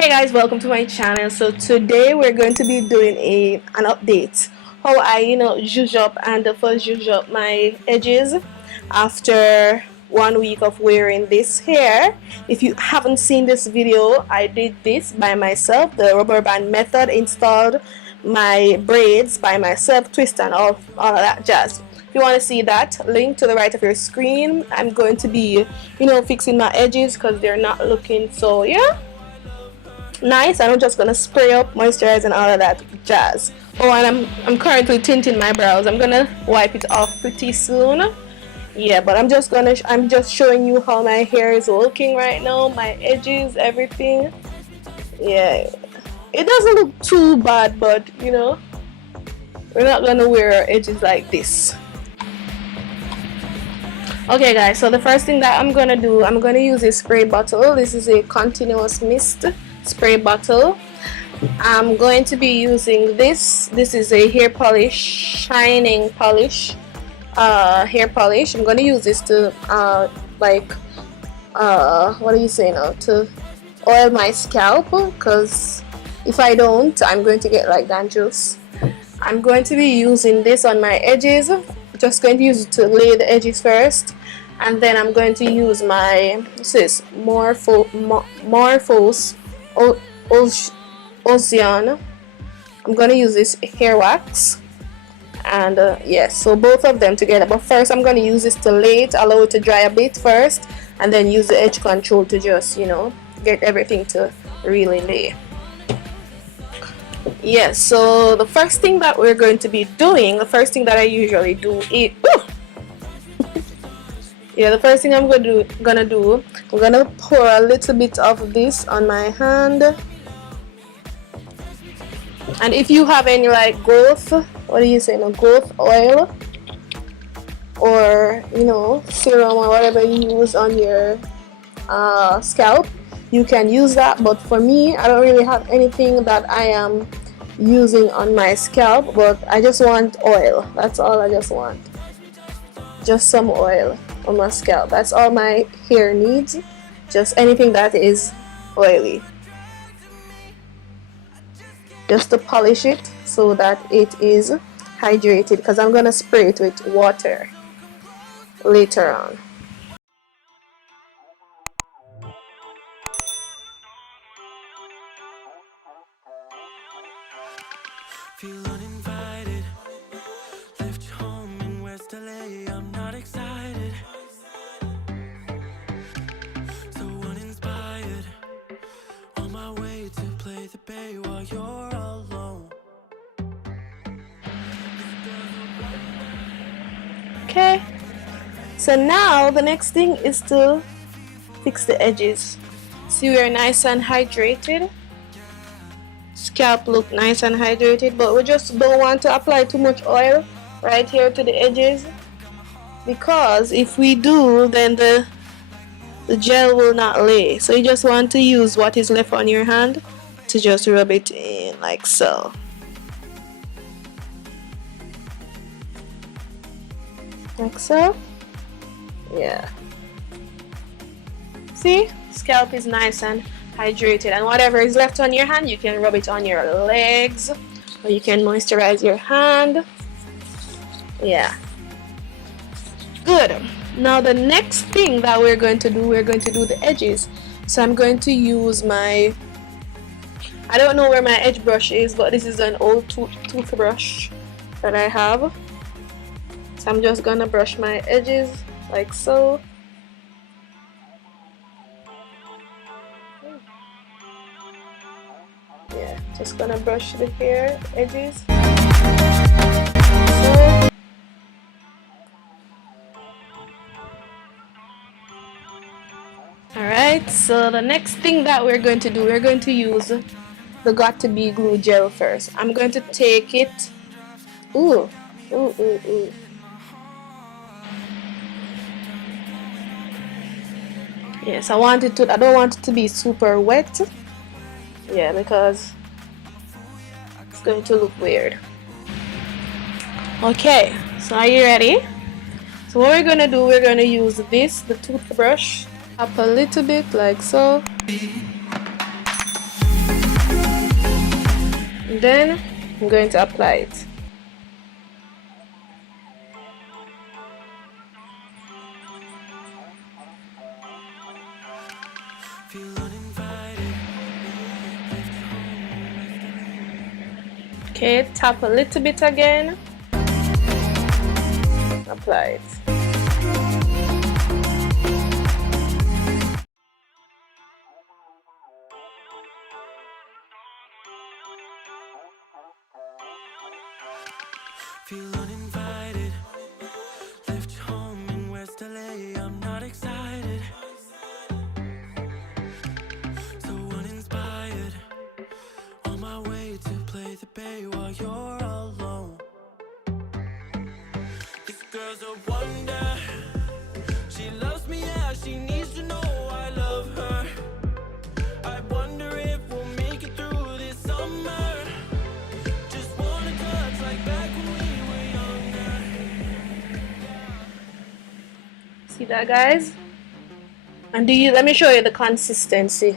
Hey guys, welcome to my channel. So today we're going to be doing an update how I zhuzh up and first zhuzh up my edges after 1 week of wearing this hair. If you haven't seen this video, I did this by myself, the rubber band method, installed my braids by myself, twist and all of that jazz. If you want to see that, link to the right of your screen. I'm going to be fixing my edges because they're not looking so nice. I'm just gonna spray up, moisturize, and all of that jazz. Oh, and I'm currently tinting my brows. I'm gonna wipe it off pretty soon. Yeah, but I'm just showing you how my hair is looking right now, my edges, everything. Yeah, it doesn't look too bad, but we're not gonna wear our edges like this. Okay guys, so the first thing that I'm gonna do, I'm gonna use a spray bottle. This is a continuous mist spray bottle. I'm going to be using this is a hair polish, shining polish, hair polish. I'm going to use this to what do you say now, to oil my scalp, because if I don't, I'm going to get like dandruff. I'm going to be using this on my edges. Just going to use it to lay the edges first, and then I'm going to use my Morphos Ocean. I'm gonna use this hair wax, and yes, so both of them together. But first I'm gonna use this to lay it, allow it to dry a bit first, and then use the edge control to just get everything to really lay. Yes, so the first thing that we're going to be doing, the first thing that I usually do is the first thing I'm gonna do, I'm gonna pour a little bit of this on my hand. And if you have any like growth, what do you say, growth oil, or serum or whatever you use on your scalp, you can use that. But for me, I don't really have anything that I am using on my scalp, but I just want oil. That's all I just want, just some oil on my scalp. That's all my hair needs, just anything that is oily, just to polish it so that it is hydrated, because I'm gonna spray it with water later on. Feel uninvited, left home in West LA, I'm not excited, so uninspired, on my way to play the bay while you're alone. Okay, so now the next thing is to fix the edges. See, we're nice and hydrated, scalp look nice and hydrated, but we just don't want to apply too much oil right here to the edges, because if we do, then the gel will not lay. So you just want to use what is left on your hand to just rub it in like so. Like so. Yeah, see, scalp is nice and hydrated, and whatever is left on your hand, you can rub it on your legs, or you can moisturize your hand. Yeah, good. Now the next thing that we're going to do the edges. So I'm going to use my, I don't know where my edge brush is, but this is an old toothbrush that I have. So I'm just gonna brush my edges like so. Yeah, just gonna brush the hair edges. So, alright, so the next thing that we're going to do, we're going to use the Got to Be glue gel first. I'm going to take it. Ooh. Yes, I don't want it to be super wet. Yeah, because it's going to look weird. Okay, so are you ready? So what we're gonna do, we're gonna use the toothbrush, up a little bit like so. and then I'm going to apply it. Okay, tap a little bit again, apply it. Feel uninvited. Left home in West LA. I'm not excited. So uninspired. On my way to play the bay while you're alone. This girl's a wonder. She loves me, yeah. She needs to know I love her. I wonder if we'll make it through this summer. Just wanna touch like back when we were younger. See that, guys? And let me show you the consistency.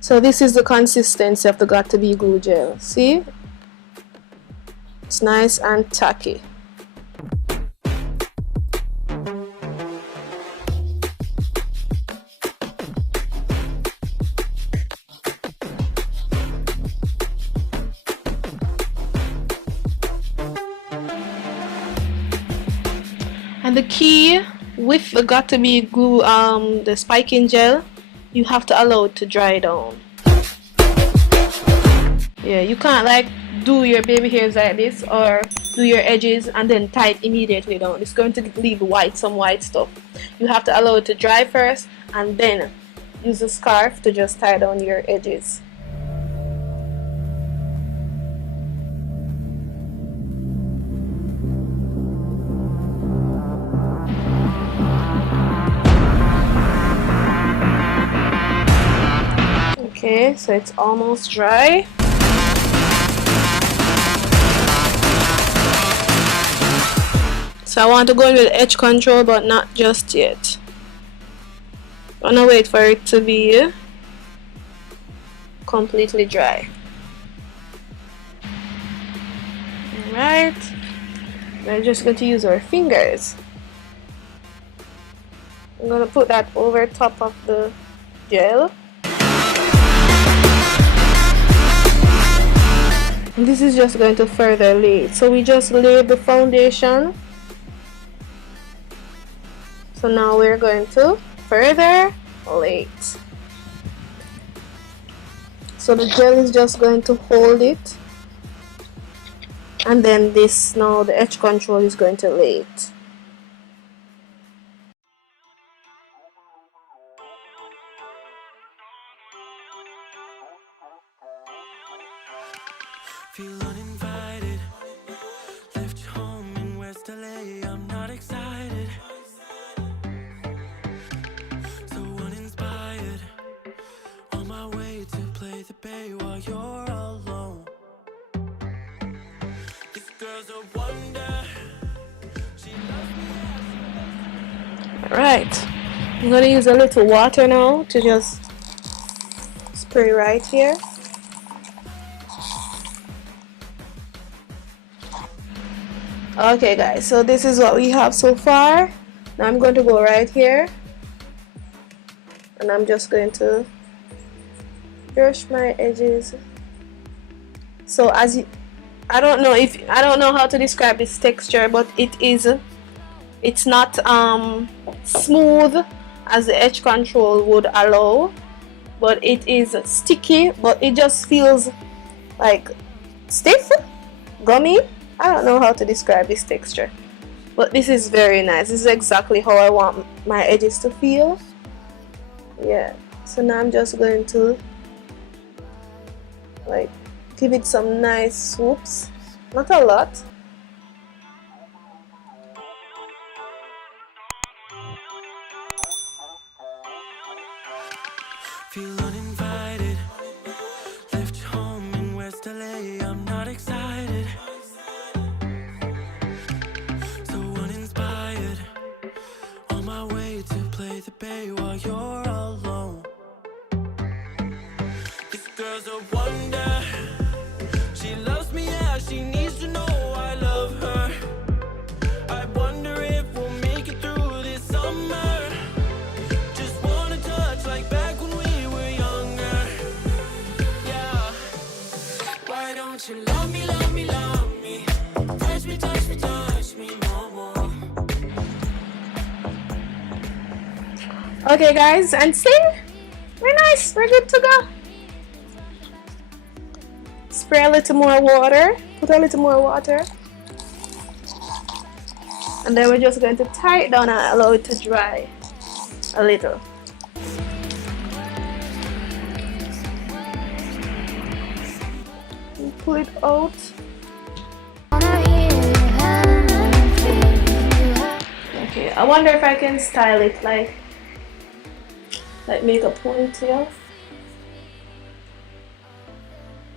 So this is the consistency of the Got2b glue gel. See? It's nice and tacky. And the key with the Got2b glue, the spiking gel, you have to allow it to dry down. Yeah, you can't like do your baby hairs like this or do your edges and then tie it immediately down. It's going to leave some white stuff. You have to allow it to dry first and then use a scarf to just tie down your edges. Okay, so it's almost dry. So I want to go in with edge control, but not just yet. I want to wait for it to be completely dry. Alright, we're just going to use our fingers. I'm going to put that over top of the gel. And this is just going to further lay it. So we just laid the foundation. So now we're going to further lay it. So the gel is just going to hold it. And then this, now the edge control is going to lay it. Feel uninvited. Left home in West LA. I'm not excited. So uninspired. On my way to play the bay while you're alone. This girl's a wonder. She loves me. Alright, I'm going to use a little water now to just spray right here. Okay guys, so this is what we have so far. Now I'm going to go right here and I'm just going to brush my edges. So as you, I don't know how to describe this texture, but it's not smooth as the edge control would allow, but it is sticky, but it just feels like stiff, gummy. I don't know how to describe this texture, but this is very nice. This is exactly how I want my edges to feel. Yeah, so now I'm just going to like give it some nice swoops, not a lot. Feel uninvited. Left home in West LA. I'm not excited. So uninspired. On my way to play the bay while you're alone. This girl's a wonder. want you love me, love me, love me. Touch me, touch me, touch me more. Okay, guys, and see, we're nice. We're good to go. Spray a little more water. Put a little more water. And then we're just going to tie it down and allow it to dry a little. And pull it out. Okay, I wonder if I can style it like make a ponytail.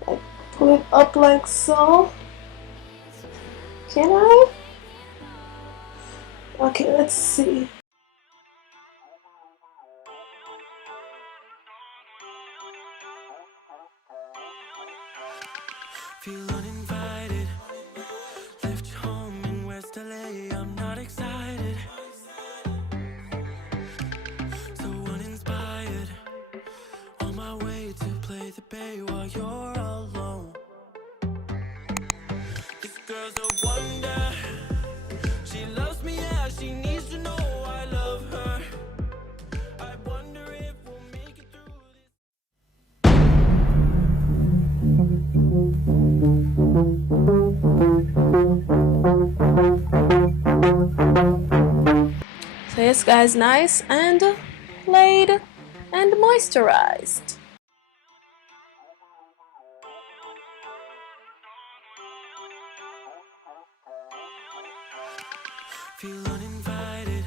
Like pull it up like so. Can I? Okay, let's see. Feel uninvited. Left your home in West LA. I'm not excited. So uninspired. On my way to play the bay while you're alone. This girl's a wonder. She loves me, yeah, she needs to know I love her. I wonder if we'll make it through So yes, guys, nice and laid and moisturized. Feel uninvited.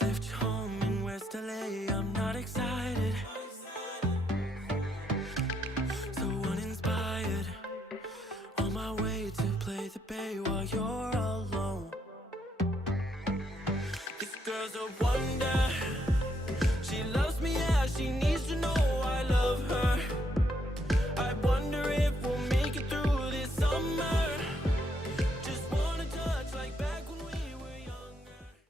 Left your home in West LA. I'm not excited. So uninspired. On my way to play the bay while you're alone. This girl's a